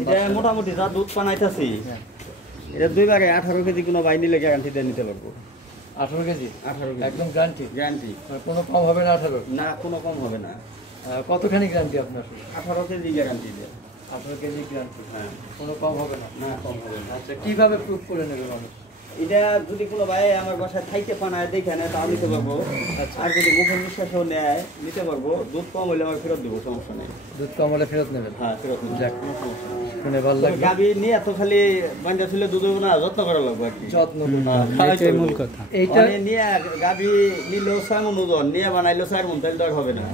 এটা মোটামুটি যা দুধ বানাইতেছি এটা দুইবারে 18 কেজি কোনো বাই নিলে গ্যারান্টি দিয়ে নিতে পারবো। 18 কেজি? 18 কেজি একদম গ্যারান্টি? গ্যারান্টি, কোনো কম হবে না? 18 না, কোনো কম হবে না। কতখানি গ্যারান্টি আপনার? 18 কেজি গ্যারান্টি দেয়। 18 কেজি গ্যারান্টি? হ্যাঁ, কোনো কম হবে না? না, কম হবে না। আচ্ছা, কিভাবে প্রুফ করে নেবে মানুষ? এটা যদি কোনো ভাই আমার বাসায় থাইতে পানায় দেখে নেয় তাও নিতে পারবো। আর যদি মুখের নিঃশ্বাসও নেয় নিতে পারবো। দুধ কম হলে আমার ফেরত দেবো, সমস্যা নেই। দুধ কম হলে ফেরত নেবেন? হ্যাঁ, ফেরত নেবো, যাক, কোনো সমস্যা নেই। শুনে ভালো লাগলো। গাভী নিয়ে এত খালি বান্ধা ছিল দুধ হবে না, যত্ন করা লাগবে আর কি। যত্ন, এটাই মূল কথা। এইটা নিয়ে গাভী নিলেও 6 মণ ওজন, নিয়ে বানাইলেও 4 মণ, তাহলে তো আর হবে না।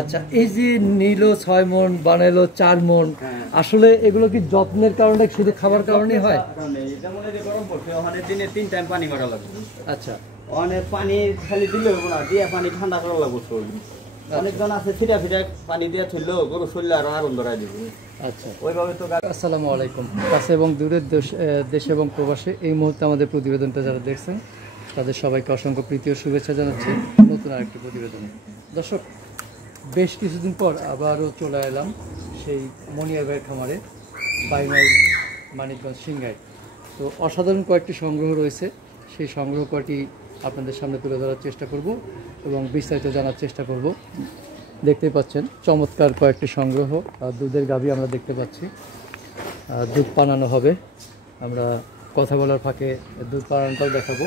আচ্ছা, এই যে নিল 6 মণ, বানাইলো 4 মণ, আসলে এগুলো কি যত্নের কারণে, শুধু খাবার কারণেই হয়? যেমন এই যে গরম পড়ছে, ওখানে দিনে 3 টাইম পানি মারা লাগবে। আচ্ছা, অনেক পানি খালি দিলে হবে না, দিয়ে পানি ঠান্ডা করা লাগবে শরীর। অনেকজন আছে ফিরা ফিরা পানি দিয়ে থইলো গরু শরীরে আরো আগুন ধরাই দিবে। আচ্ছা, ওইভাবে তো। আসসালামু আলাইকুম। কাছে এবং দূরের দেশে এবং প্রবাসে এই মুহূর্তে আমাদের প্রতিবেদনটা যারা দেখছেন তাদের সবাইকে অসংখ্য প্রীতি ও শুভেচ্ছা জানাচ্ছি নতুন আরেকটি প্রতিবেদনে। দর্শক, বেশ কিছুদিন পর আবারও চলে এলাম সেই মনিয়ার ভাইয়ের খামারে, 22 মাইল, মানিকগঞ্জ, সিংগাই। তো অসাধারণ কয়েকটি সংগ্রহ রয়েছে, সেই সংগ্রহ কয়টি আপনাদের সামনে তুলে ধরার চেষ্টা করব এবং বিস্তারিত জানার চেষ্টা করব। দেখতেই পাচ্ছেন চমৎকার কয়েকটি সংগ্রহ। দুধের গাভী আমরা দেখতে পাচ্ছি, দুধ পানানো হবে। আমরা কথা বলার ফাঁকে দুধ পানানোটাও দেখাবো।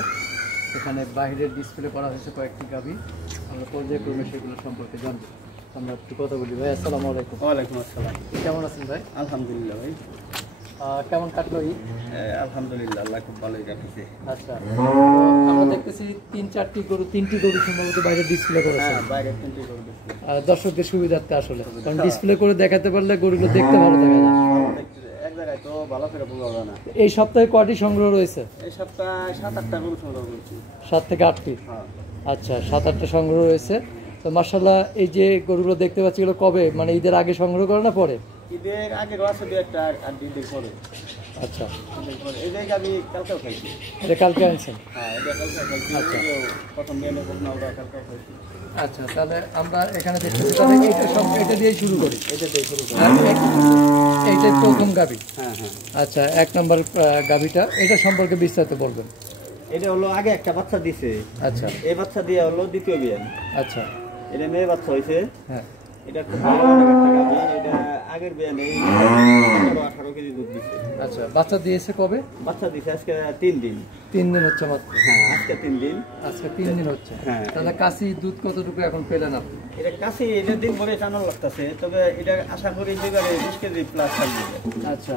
এখানে বাইরের ডিসপ্লে করা হয়েছে কয়েকটি গাভী, আমরা পর্যায়ক্রমে সেগুলো সম্পর্কে জানবো। আমরা একটু কথা বলি। ভাই, আসসালামু আলাইকুম। ওয়ালাইকুম আসসালাম। কেমন আছেন ভাই? আলহামদুলিল্লাহ ভাই। কেমন কাটলো? আলহামদুলিল্লাহ, আল্লাহ খুব ভালোই কাটছে। আচ্ছা, আমরা দেখতেছি 3-4টি গরু, 3টি গরু সম্ভবত বাইরে ডিসপ্লে করেছে। হ্যাঁ, বাইরে 3টি গরু দেখছি। দর্শকদের সুবিধার্থে আসলে, কারণ ডিসপ্লে করে দেখাতে পারলে গরুগুলো দেখতে ভালো দেখা যায়। এক জায়গায় তো ভালো করে বোঝা যায় না। এই সপ্তাহে কয়টি সংগ্রহ রয়েছে? এই সপ্তাহে 7-8টা গরু সংগ্রহ করছি। 7 থেকে 8টি? হ্যাঁ। আচ্ছা, 7-8টা সংগ্রহ রয়েছে। তো মাশাআল্লাহ, এই যে গরুগুলো দেখতে পাচ্ছি, এগুলো কবে, মানে ঈদের আগে সংগ্রহ করে না পরে? ঈদের আগে আছে 2-1টা, আর ঈদের পরে। আচ্ছা, এই জায়গায় আমি কালকেও খাইছি। এটা কালকে আনছেন? হ্যাঁ, এটা কালকে খাইছি। আচ্ছা, প্রথম দিনে প্রথম ওটা কালকেও খাইছি। আচ্ছা, তাহলে আমরা এখানে দেখতেছি, তাহলে এটা দিয়ে শুরু করি। এটা দিয়ে শুরু করি। এইটাই প্রথম গাভী? হ্যাঁ, হ্যাঁ। আচ্ছা, 1 নম্বর গাভীটা, এটা সম্পর্কে বিস্তারিত বলবেন। এটা হলো আগে একটা বাচ্চা দিছে। আচ্ছা, এই বাচ্চা দিয়ে হলো দ্বিতীয় বিয়ে। আচ্ছা, এটা মেয়ে বাচ্চা হয়েছে। হ্যাঁ, এটা খুব ভালো অনেক একটা গাভী। এটা আগের বিয়ে নেই, 18 কেজি দুধ দিছে। আচ্ছা, বাচ্চা দিয়েছে কবে? বাচ্চা দিছে আজকে 3 দিন। 3 দিন হচ্ছে মাত্র? হ্যাঁ, আজকে 3 দিন। আজকে 3 দিন হচ্ছে। হ্যাঁ। তাহলে কাশি দুধ কতটুকু এখন পেলেন আপনি? এটা কাছে এটা দিন ভরে টানা লাগতেছে, তবে এটা আশা করি দুইবারে 20 কেজি প্লাস থাকবে। আচ্ছা,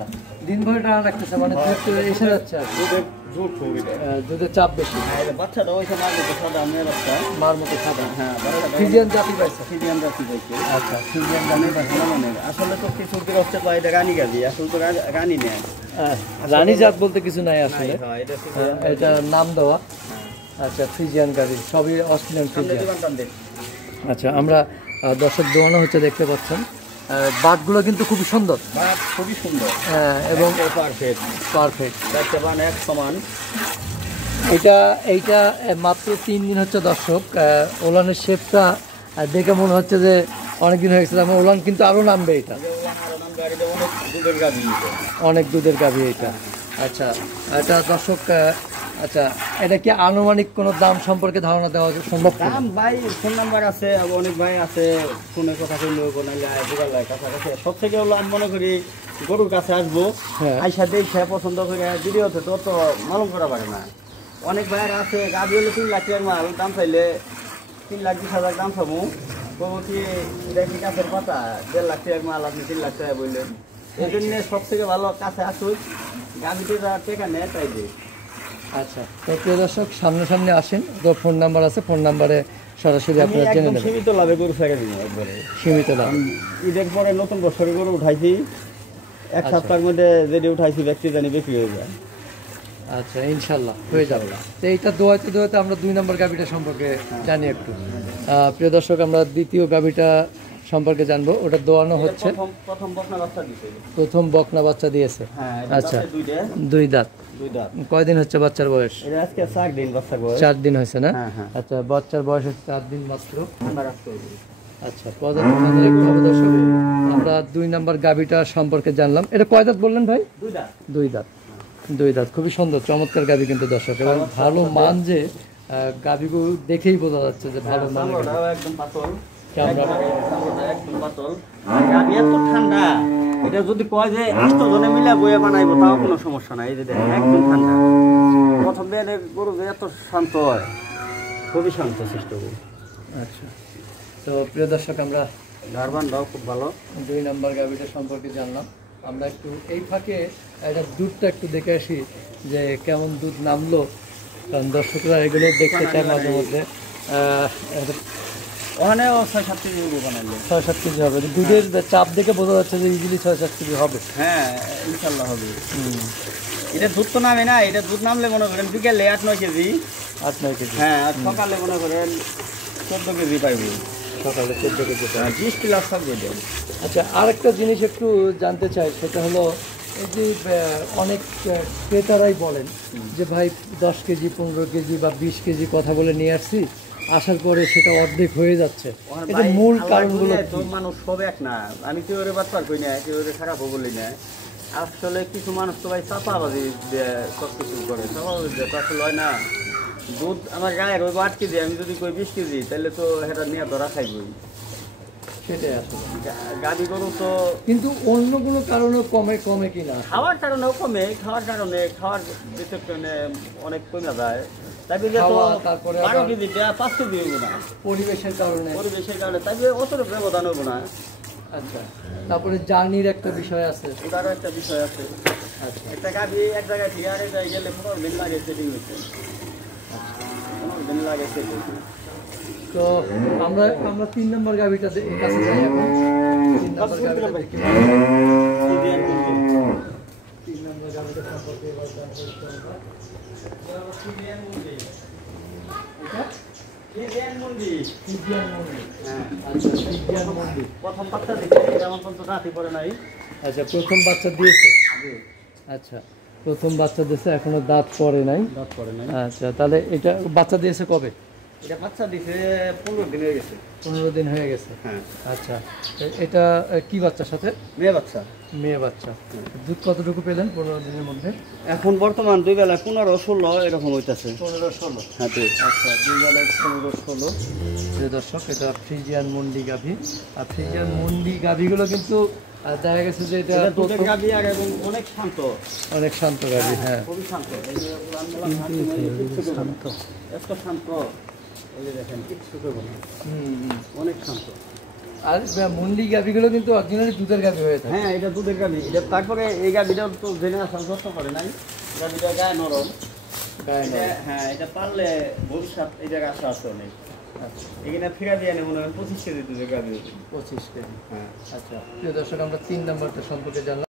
দিন ভরে টানা রাখতেছে, মানে দুধ এসে যাচ্ছে আর কি। দুধের জোর খুব এটা। দুধের চাপ বেশি। হ্যাঁ, এটা বাচ্চাটা ওইখানে আগে তো সাদা মেয়ে বাচ্চা। মার মতো সাদা। হ্যাঁ, বাচ্চাটা ফিজিয়ান জাতি পাইছে? ফিজিয়ান জাতি পাইছে। আচ্ছা, ফিজিয়ান মানে জাতি ভালো মানে আসলে তো কিছু গৃহস্থ পায় এটা রানী গাভী, আসলে তো রানী নেয়। রানী জাত বলতে কিছু নাই আসলে, হ্যাঁ, এটা ফিজিয়ান। এটা নাম দেওয়া। আচ্ছা, ফিজিয়ান গাভী, সবই অস্ট্রেলিয়ান ফিজিয়ান। আচ্ছা, আমরা দর্শক দোয়ানো হচ্ছে, দেখতে পাচ্ছেন বাটগুলো কিন্তু খুবই সুন্দর। বাট খুবই সুন্দর এবং পারফেক্ট। পারফেক্ট, একটা বান এক সমান। এইটা মাত্র 3 দিন হচ্ছে দর্শক। ওলানের শেপটা দেখে মনে হচ্ছে যে অনেক দিন হয়ে গেছে, আমার ওলান কিন্তু আরও নামবে। এটা অনেক দুধের গাভী এটা। আচ্ছা, এটা দর্শক, আচ্ছা, এটা কি আনুমানিক কোনো দাম সম্পর্কে ধারণা দেওয়া সম্ভব? দাম ভাই ফোন নাম্বার আছে, অনেক ভাই আছে, ফোনে কথা কইলেও কাছাকাছি। সব থেকে হলো আমি মনে করি গরুর কাছে আসবো, আইসা দেখে পছন্দ করে ভিডিওতে তো মালুম করা পারে না। অনেক ভাইয়ের আছে গাভী হলে 3 লাখ টাকার মাল, দাম চাইলে 3,20,000 দাম পাবো। বলবো কি এটা কি গাছের পাতা, 1.5 লাখ টাকার মাল আপনি 3 লাখ টাকা বললেন। এই জন্য সব থেকে ভালো কাছে আসুক, গাভীতে যা টাকা নেয় তাই দিই। আচ্ছা, তো প্রিয় দর্শক, সামনাসামনি আসেন, তো ফোন নাম্বার আছে, ফোন নাম্বারে সরাসরি আপনারা জেনে নেবেন। সীমিত লাভে গরু ফেলে দিন একবারে, সীমিত লাভ। ঈদের পরে নতুন বছরে গরু উঠাইছি, 1 সপ্তাহের মধ্যে যেটি উঠাইছি ব্যক্তি জানি বিক্রি হয়ে যায়। আচ্ছা, ইনশাল্লাহ হয়ে যাবে। তো এইটা দোয়াতে দোয়াতে আমরা 2 নম্বর গাভীটা সম্পর্কে জানি একটু। প্রিয় দর্শক, আমরা দ্বিতীয় গাভীটা সম্পর্কে জানবো। ওটা দোয়ানো হচ্ছে, প্রথম বকনা বাচ্চা দিয়েছে। প্রথম বকনা বাচ্চা দিয়েছে। আচ্ছা, 2 দাঁত। কয়দিন হচ্ছে বাচ্চার বয়স? এটা আজকে 4 দিন বাচ্চার বয়স। 4 দিন হয়েছে না? হ্যাঁ। আচ্ছা, বাচ্চার বয়স হচ্ছে 4 দিন মাত্র। আচ্ছা, পর্যাপ্ত ঠান্ডার একটু হবে দর্শক। আমরা 2 নাম্বার গাভীটা সম্পর্কে জানলাম। এটা কয় দাঁত বললেন ভাই? 2 দাঁত। 2 দাঁত। 2 দাঁত, খুবই সুন্দর চমৎকার গাভী কিন্তু দর্শক, এবং ভালো মান যে গাভীগুলো দেখেই বোঝা যাচ্ছে যে ভালো মান। চামড়াটাও একদম পাতল। চামড়া একদম পাতল। আর গাভী এত ঠান্ডা, এটা যদি কয় যে 8 জনে মিলে বইয়ে বানাইবো তাও কোনো সমস্যা নাই। এই যে দেখেন একদম ঠান্ডা। প্রথম বিয়ানের গরু যে এত শান্ত হয়, খুবই শান্ত শিষ্ট গরু। আচ্ছা, তো প্রিয় দর্শক আমরা ধারবানটাও খুব ভালো। 2 নাম্বার গাভীটা সম্পর্কে জানলাম। আমরা একটু এই ফাঁকে এটা দুধটা একটু দেখে আসি যে কেমন দুধ নামলো, কারণ দর্শকরা এগুলো দেখতে চায় মাঝে মধ্যে। ওখানেও 6-7 কেজি গরু বানাইলে 6-7 কেজি হবে। দুধের চাপ দেখে বোঝা যাচ্ছে যে ইজিলি 6-7 কেজি হবে। হ্যাঁ, ইনশাল্লাহ হবে। এটা দুধ তো নামে না, এটা দুধ নামলে মনে করেন বিকেলে 8-9 কেজি। 8-9 কেজি। হ্যাঁ, আর সকালে মনে করেন 14 কেজি পাইবো। সকালে 14 কেজি। 20 প্লাস থাকবে এটা। আচ্ছা, আরেকটা জিনিস একটু জানতে চাই, সেটা হলো এই যে অনেক ক্রেতারাই বলেন যে ভাই 10 কেজি 15 কেজি বা 20 কেজি কথা বলে নিয়ে আসছি, আসার পরে সেটা অর্ধেক হয়ে যাচ্ছে। এটা মূল কারণগুলো তো মানুষ সব এক না। আমি কেউ ওরে বাচ্চার কই না, কেউ ওরে খারাপ বলি না। আসলে কিছু মানুষ তো ভাই চাপাবাজি সব কিছু করে। চাপাবাজি তো আসলে হয় না। দুধ আমার গায়ে রইব 8 কেজি, আমি যদি কই 20 কেজি তাহলে তো সেটা নিয়ে ধরা খাইবই। সেটাই আসলে। গাভী গরু তো কিন্তু অন্য কোনো কারণেও কমে কিনা? খাওয়ার কারণেও কমে, খাওয়ার কারণে খাওয়ার বিচক্ষণে অনেক কমে যায়। তাইলে যে তো তারপরে 12 কেজি 5 কেজি হইব না। পরিবেশের কারণে। পরিবেশের কারণে তাইলে অতটা ব্যবধান হইব না। আচ্ছা, তারপরে জার্নির একটা বিষয় আছে। এটারও একটা বিষয় আছে। আচ্ছা, একটা গাভী এক জায়গায় থেকে আরেক জায়গায় গেলে 15 দিন লাগে সেটিং হচ্ছে। 15 দিন লাগে সেটিং। তো আমরা 3 নম্বর গাভিটা কাছে যাই এখন। 3 নম্বর গাভিটা দেখি। 3 নম্বর গাভিটা সম্পর্কে এবার জানতে চাই। ফ্রিজিয়ান মুন্ডি। ফ্রিজিয়ান মুন্ডি। হ্যাঁ, আচ্ছা, ফ্রিজিয়ান মুন্ডি। প্রথম বাচ্চা দিচ্ছে, যেমন পর্যন্ত রাতি পড়ে নাই। আচ্ছা, প্রথম বাচ্চা দিয়েছে। আচ্ছা, প্রথম বাচ্চা দিয়েছে, এখনো দাঁত পড়ে নাই। দাঁত পড়ে নাই। আচ্ছা, তাহলে এটা বাচ্চা দিয়েছে কবে? এটা বাচ্চা দিছে 15 দিন হয়ে গেছে। 15 দিন হয়ে গেছে। হ্যাঁ। আচ্ছা, এটা কি বাচ্চার সাথে? মেয়ে বাচ্চা। মেয়ে বাচ্চা। দুধ কতটুকু পেলেন 15 দিনের মধ্যে? এখন বর্তমান 2 বেলা 15-16 এরকম হইতাছে। 15-16। হ্যাঁ, আচ্ছা, 2 বেলায় 15-16। প্রিয় দর্শক, এটা ফ্রিজিয়ান মুন্ডি গাভী। আর ফ্রিজিয়ান মুন্ডি গাভীগুলো কিন্তু দেখা গেছে যে এটা দুধের গাভী আর এবং অনেক শান্ত। অনেক শান্ত গাভী। হ্যাঁ, খুবই শান্ত। এই যে শান্ত। এত শান্ত। এই যে দেখেন কিচ্ছু করবে না। অনেক শান্ত। আর মুন্ডি গাভীগুলো কিন্তু অরিজিনালি দুধের গাভী হয়ে থাকে। হ্যাঁ, এটা দুধের গাভী। এটা তারপরে এই গাভীটা তো জেনে আসা যত্ন করে নাই। গাভীটা গায়ে নরম। হ্যাঁ, এটা পারলে ভবিষ্যৎ এই জায়গায় আসা আছে অনেক। আচ্ছা, এখানে ফিরা দিয়ে মনে হয় 25 কেজি দুধের গাভী। 25 কেজি। হ্যাঁ। আচ্ছা, প্রিয় দর্শক, আমরা 3 নম্বরটা সম্পর্কে জানলাম।